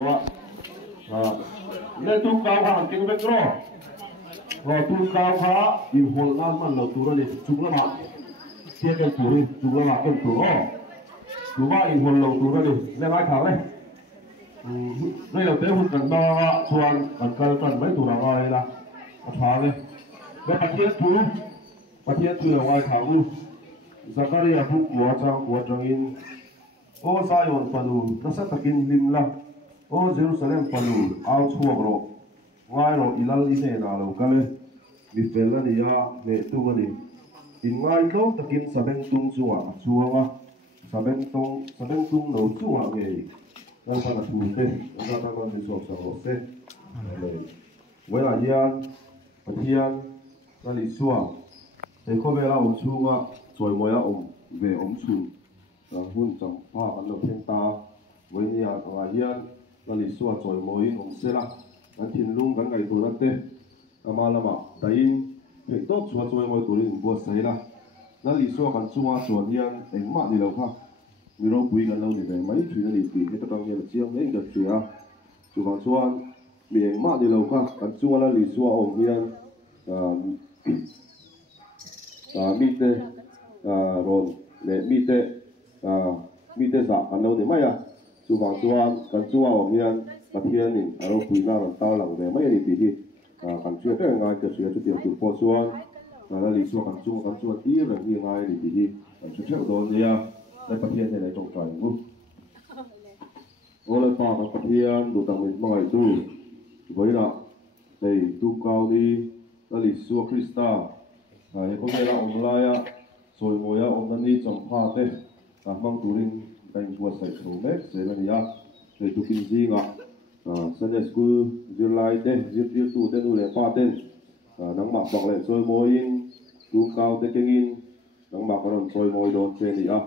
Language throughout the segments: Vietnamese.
lên tu cao hàng kinh vết rồi tu cao khá thì hồn lan mà lẩu tu ra đi chúng là bạn chia cái tu đi chúng là bạn cái tu ba thì hồn lẩu tu ra đi lên ai thảo đây đây là tế hồn cần đo chuan cần cần mấy tu nào ngoài là thảo đây đây bắt thiết tu là ngoài thảo luôn Zakaria buk của trang in o Zion panu nasa takin limla o Jerusalem panu ao chuak ro ngai ro ilal ine na lo kale mi pela ni ya ne tu ni in ngai lo takin sabeng tung chuanga sabeng tung lo chuwa nge nan pa na tu te na ta kon ni so so se wela hian pathian na li suwa te ko vela chunga choi moya ve chun hun cham pa an lo theng ta với nia nga hian la li suwa choi moi sela an thin lung kan ngai tur te ama lama tain pe to chua choi moi turin bo saila la li suwa kan chunga chuan hian engma ni lo kha mi ro pui kan lo ni ve mai thui ni ti he ta tang hian chiang nei ga tria chu kan chuan mi engma ni lo kha kan chunga la li suwa hian mi te ron le mi te za kan lo ni mai a chu wang chuan kan chuwa hian pathian in aro puina ron tar lang ve mai ni ti hi kan chu te ngai te chu chu ti tu po chuan la li suwa kan chu ti ran hi ngai ni ti hi kan chu cheu do nia le pathian ne lai tong trai ngu ole pa ka pathian du tang min mai tu với là đây tu cao đi la li suwa Krista he ko mela online soi moya onani champha te mang turin kan chua sai so me se la ya te tu kin ji nga Sunday school July te zip tu te nu le pa ten nang ma bak le soi moin tu cao te kengin nang ma karon soi moi don che ni a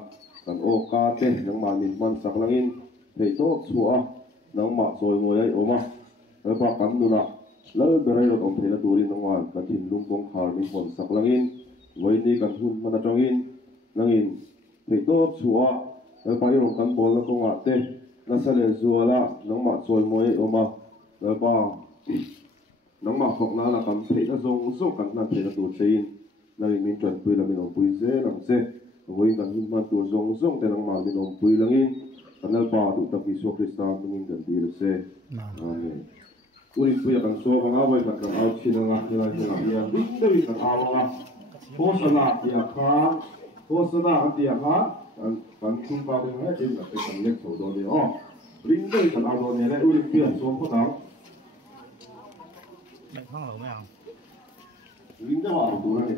kan o ka te nang ma min man sak langin te to chua nang ma soi moi ai oma re pa kam nu na lỡ berai lo om thela turin nang wan kan tin lung bong khar min hon sak langin với ni kan hun mana tongin langin te to chua re pa yong kan bol na ko nga te na sale zuala nang ma soi moi oma re pa nang ma phok na la kam thei na zong kan na thei na tu chein na min tran pui la min om pui ze lang se với kan hun man tu zong te nang ma min om pui langin kanal pa tu ta Yesu Krista min kan dir se amen urin puya kan so kan awai kan au chinanga hila ya dewi kan awanga hosana ya khan hosana atia khan kan kun pa de ha din ka kan lek so do de o ring dewi kan aw do ne le urin puya so ko ta Bệnh hoang lẩu mèo. ring de wa do ne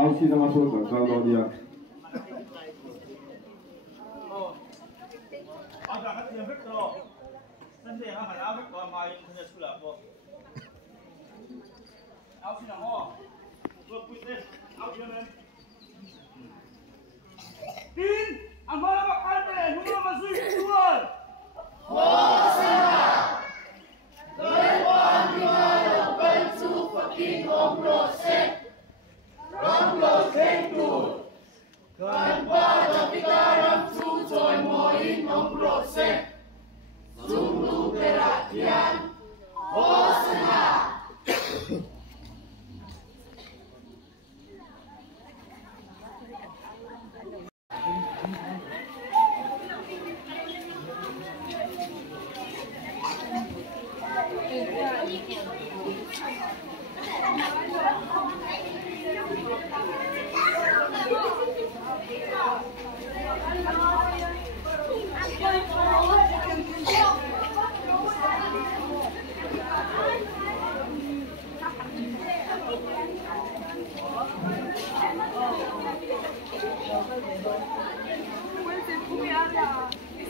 au chinanga so kan do dia Ada kat yang betul. Nanti yang akan apa kalau main punya sekolah kok. Aku sih nak ho. Gua putih. Aku jangan. Tin, amal apa kata? Nunggu masuk jual. Hosana. Tuhan Tuhan bensu pakin omro se. Romlo tentu. Kan pada pikaram su joy moin omro se. Sungguh perhatian, Hosana.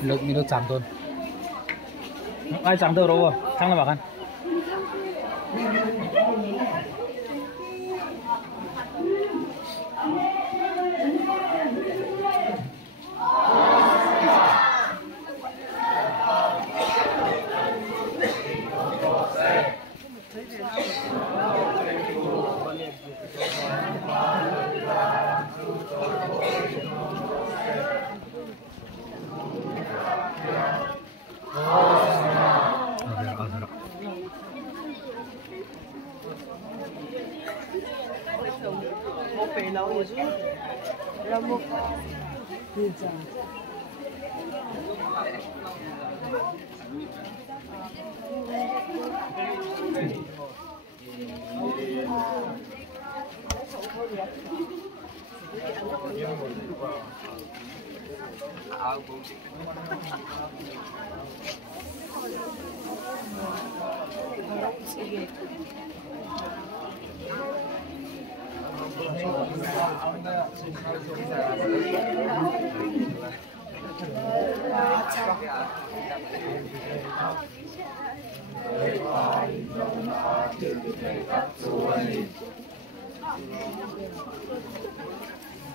Lực mình được chạm thôi. Ai chạm đâu đâu thằng là bảo ăn. 肥佬也是，然后对这样。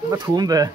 那土呗。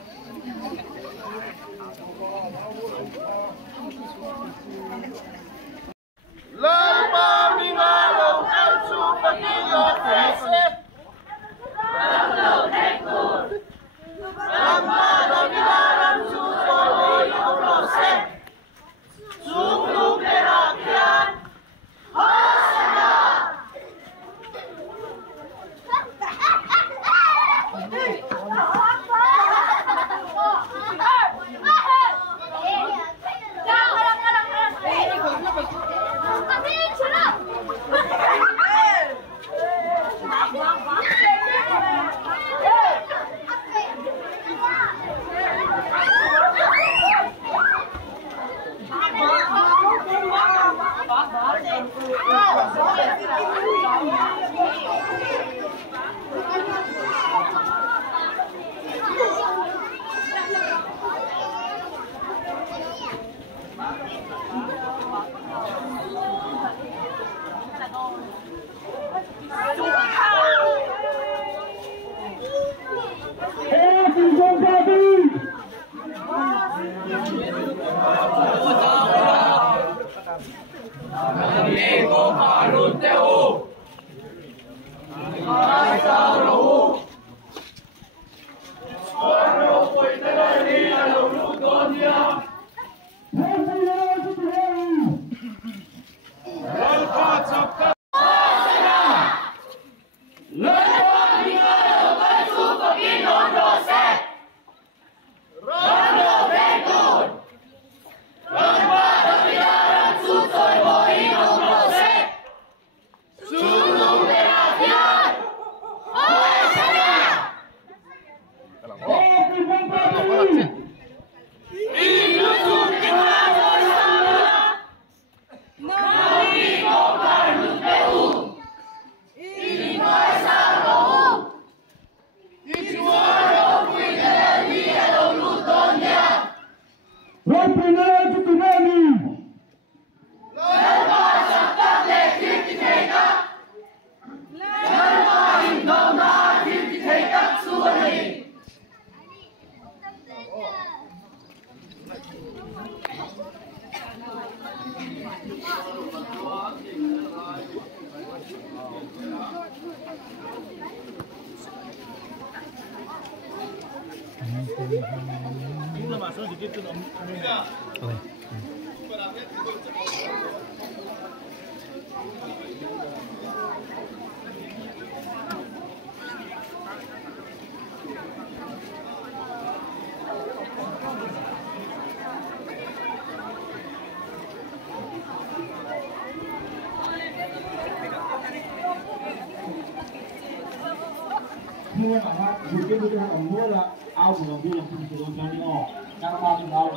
mua mà dù cái bữa còn mua là áo của nó là không sử dụng cho đi ngỏ đang bao nhiêu áo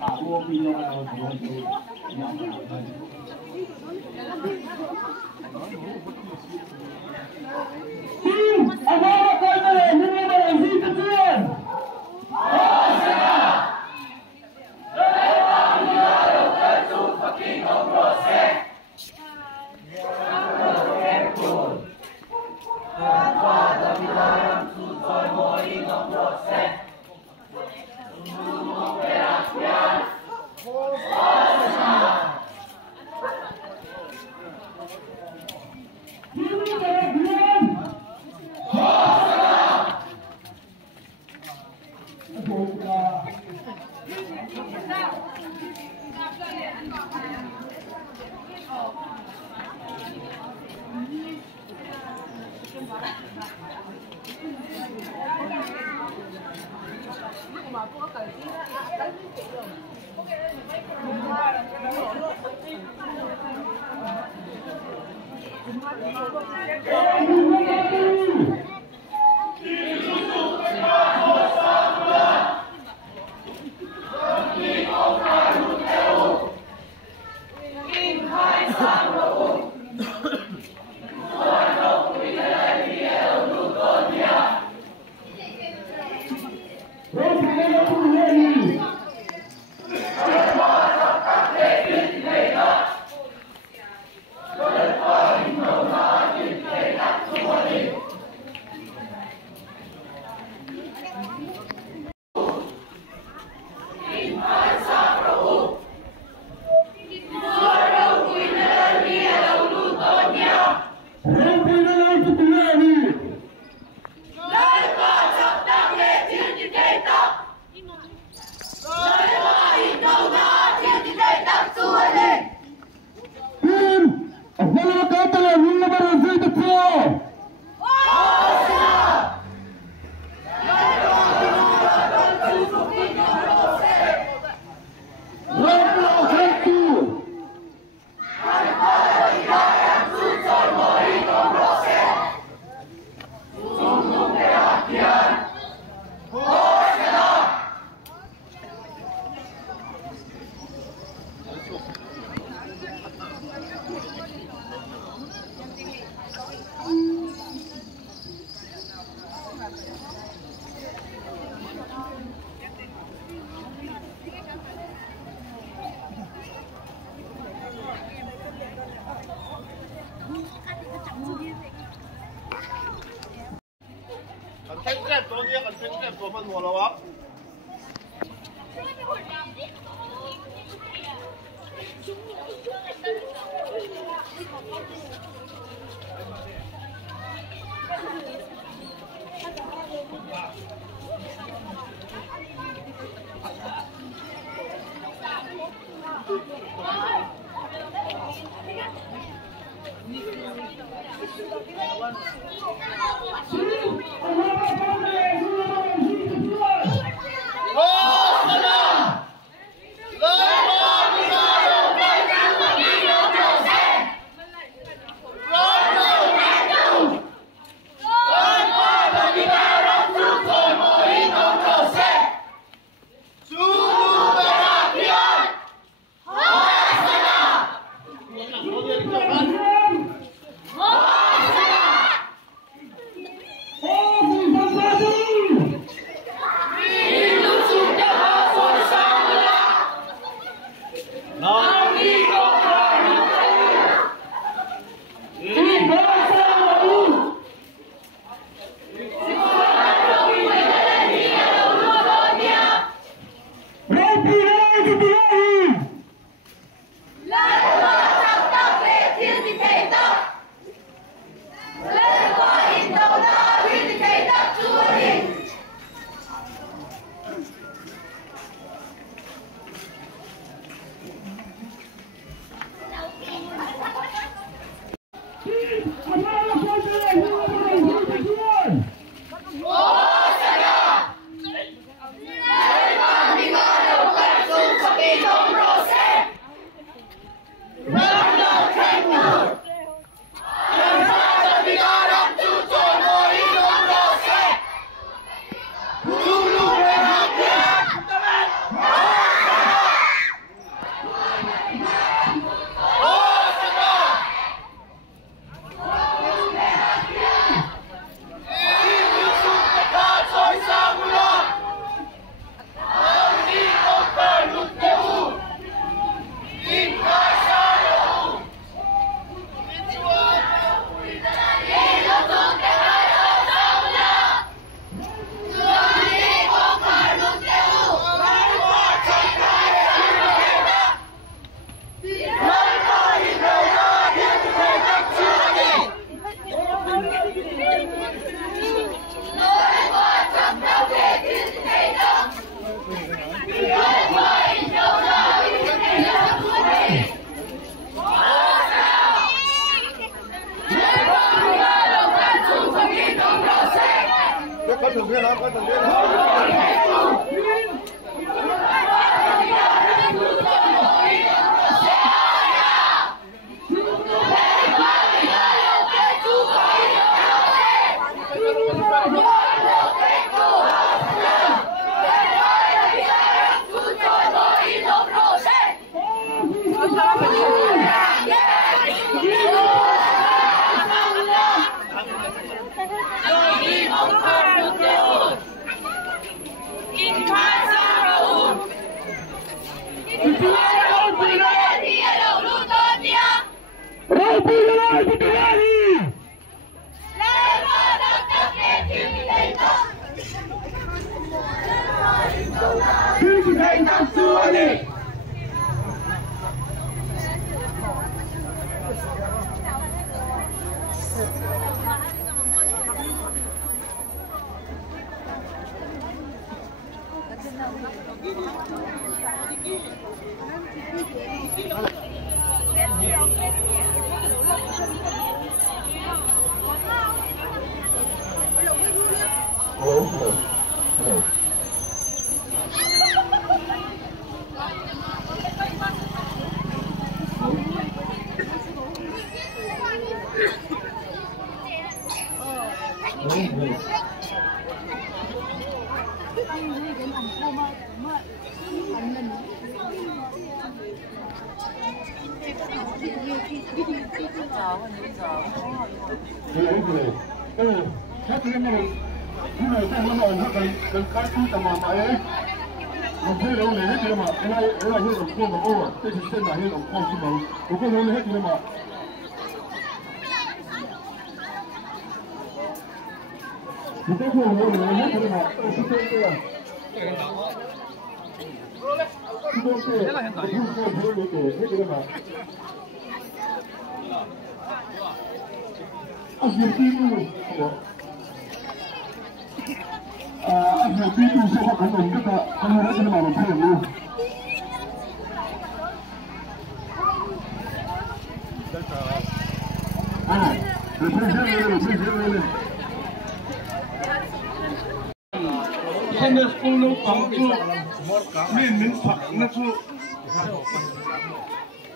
là mua đi là sử dụng anh em coi này như thế này gì tất nhiên กันเท่งแกล้ตัวนี้กันเท่งแกล้ตัวมันหัวเราะ có thường thế lắm, có thường thế lắm.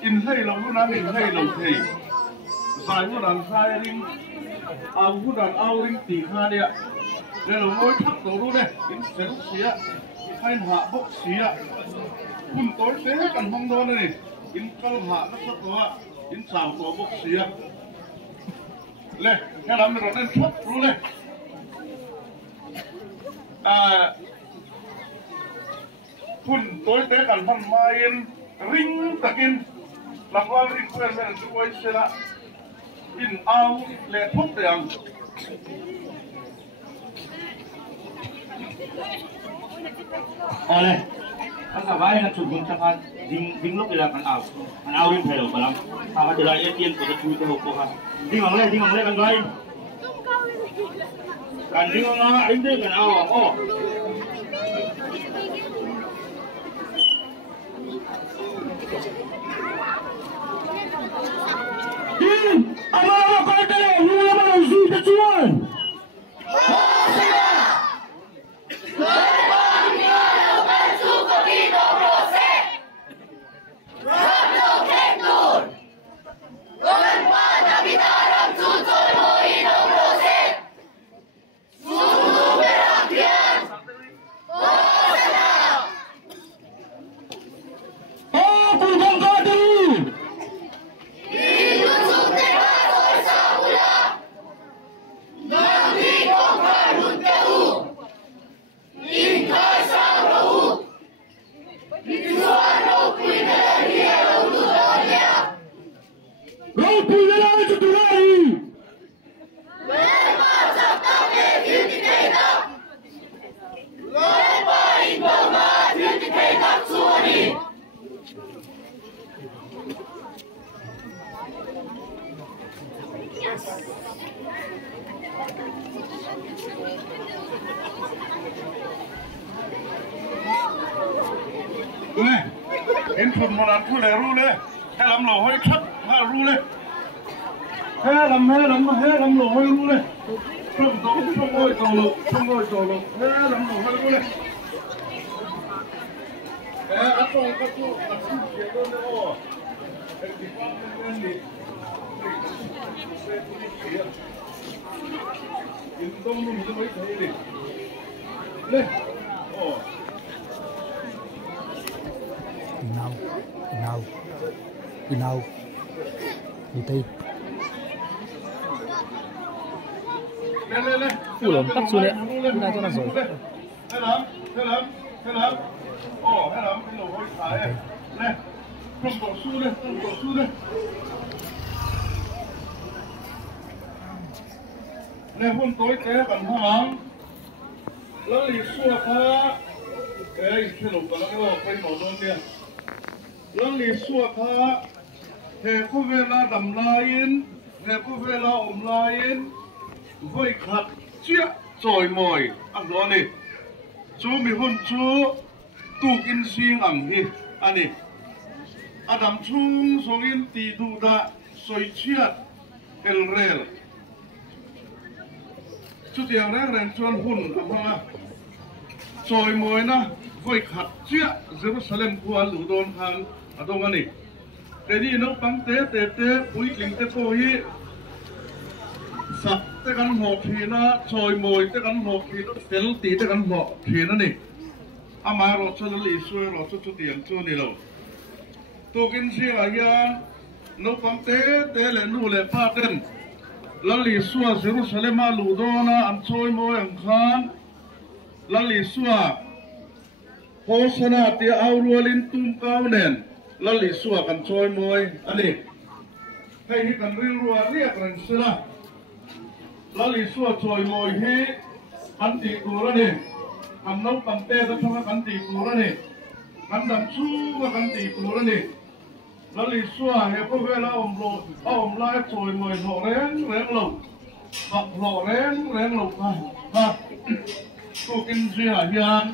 in hay lòng nó in hay lòng thầy sai nó làm sai đi ao nó làm ao đi tỉ ha đi ạ đây là ngôi tháp tổ luôn đây in sẽ lúc xía hay hạ bốc xía phun tối thế cần phong đó này in câu hạ nó sắp đó in sàm tổ bốc xía lên cái làm rồi nên tháp luôn đây phun tối thế cần phong mai in ring takin lakwa ring kwen men suwai sela in au le thop yang Oleh các bạn là chụp những trang dính lúc là cần ảo ring thay đổi cả lắm họ từ lại tiên của chú cái hộp của họ đi bằng lên bằng đây cần đi bằng nó đánh đi cần ảo ô Apa kau tahu? Mula mana usul kecuan? em phun một lần thu lệ ru lên hay làm lẩu hơi thấp ha ru lên hay làm lẩu hơi ru lên không ngồi tàu lục hay làm lẩu hơi ru lên ăn xong các chú chuyện luôn đó em chỉ quan tâm đến đi đông luôn mới thấy đi lên Inau đi tây lộn tắt xuống đấy ra cho nó rồi thế lắm thế lắm cái lỗ hơi thái này lên không tổ su đây lên hôm tối thế còn hoang lỡ lì xua phá cái lỗ còn nó cái lỗ quay nổ luôn đi lỡ lì xua phá thế có về là đầm lai in hệ cô về là lại với khát chia trồi mồi ăn đó này chú mi hôn chú tu kinh sinh ăn hi anh này Adam chung song in ti du da soi chiat el rel chú tiang rang chuan hun ama trồi mồi na với khát chia Jerusalem qua lũ đồn hàng ở đâu anh này cái gì nó bắn té bụi linh té cô hi sập té gắn hộp thì nó trồi mồi té gắn hộp thì nó xéo tí té gắn hộp thì nó này ama rồi cho nó lì xuôi rồi cho tiền cho này rồi tôi kinh sĩ ở nhà nó bắn té lên nụ lệ pa tên là lì xuôi Jerusalem mà lù đô na ăn trồi mồi ăn khan là lì xuôi Hosanna tia aurua lin tum cao nền là lì xua cần trôi môi anh đi hay cần riu rua riết rằng xưa là lì xua trôi môi hi ăn tì cù ra đi ăn nấu cầm tê ra trong ăn tì cù ra đi ăn đầm su và ăn tì cù ra đi là lì xua hay có vẻ là ôm lại trôi môi lộ rén lồng hoặc lộ rén lồng ha cô kinh duy hải hiền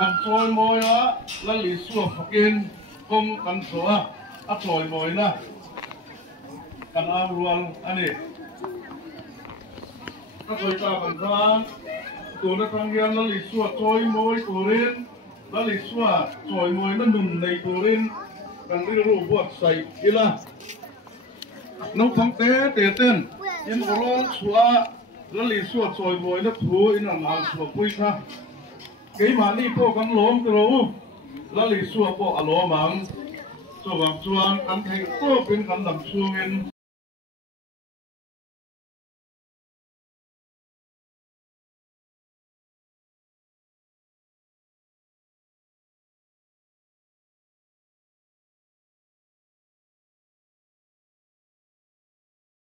ăn trôi môi á là lì xua phật yên công ăn số á trôi môi na ăn ao ruộng anh ấy các tôi cho bằng ra tụi nó thằng hiền là lì xua trôi môi tụi lên là lì xua trôi môi nó nùng đầy tụi lên cần đi rủ buộc sậy kia là nó phăng té tên in rong xua là lì xua trôi môi nó thú in ăn ăn xua quỳ ha cái mà đi po cắn lốm cái lố là lì xua po à lố mắng cho bằng chuan ăn thành tô bên cắn đầm chuông in